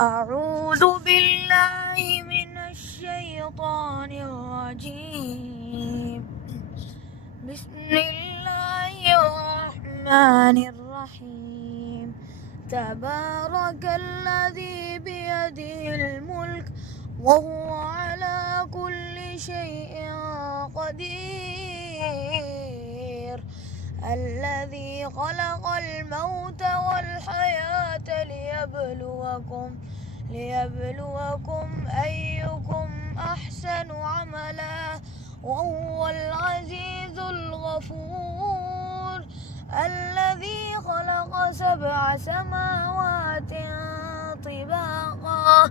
أعوذ بالله من الشيطان الرجيم. بسم الله الرحمن الرحيم. تبارك الذي بيده الملك وهو على كل شيء قدير. الذي خلق الموت والحياة ليبلوكم أيكم أحسن عملا وهو العزيز الغفور. الذي خلق 7 سماوات طباقا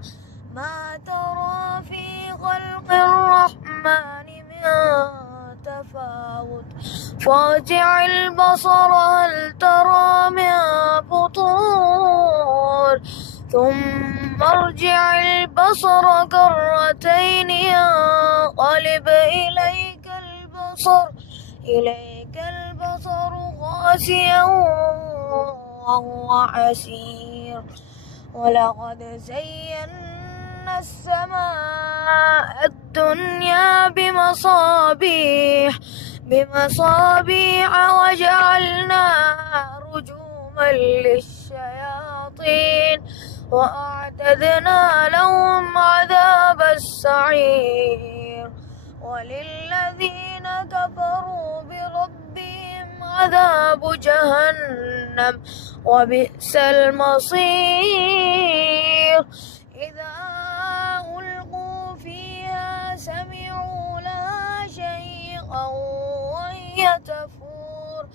ما ترى في خلق الرحمن من تفاوت فارجع البصر هل ترى من فطور ثم ارجع البصر كرتين ينقلب إليك البصر خاسئا وهو حسير. ولقد زينا السماء الدنيا بمصابيح وجعلناها رجوما للشياطين وأعتدنا لهم عذاب السعير. وللذين كفروا بربهم عذاب جهنم وبئس المصير. إذا ألقوا فيها سمعوا لها شيئا وهي تفور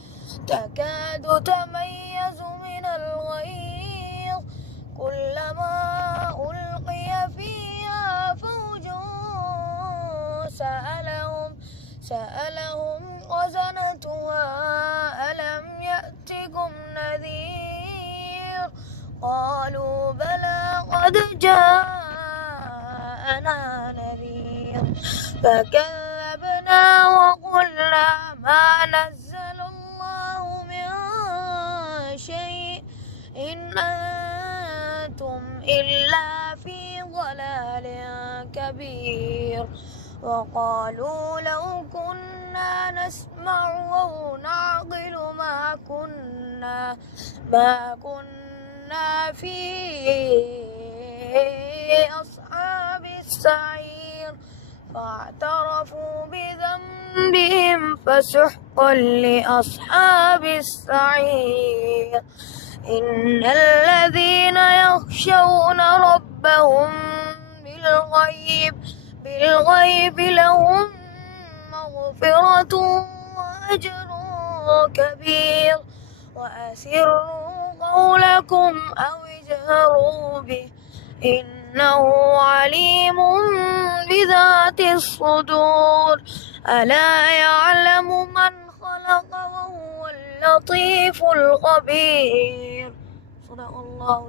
تكاد تميز من الغيظ كلما ألقي فيها فوج سألهم خزنتها ألم يأتكم نذير قالوا بلى قد جاءنا نذير فكذبنا وقلنا ما نزل الله من شيء إن أنتم إلا في ضلال كبير. وقالوا لو كنا نسمع أو نعقل ما كنا في أصحاب السعير فاعترفوا بذنبهم فسحقا لأصحاب السعير. إن الذين يخشون ربهم بالغيب لهم مغفرة وأجر كبير. وأسروا قولكم أو اجهروا به إنه عليم بذات الصدور. ألا يعلم من خلق وهو اللطيف الخبير. صدق الله.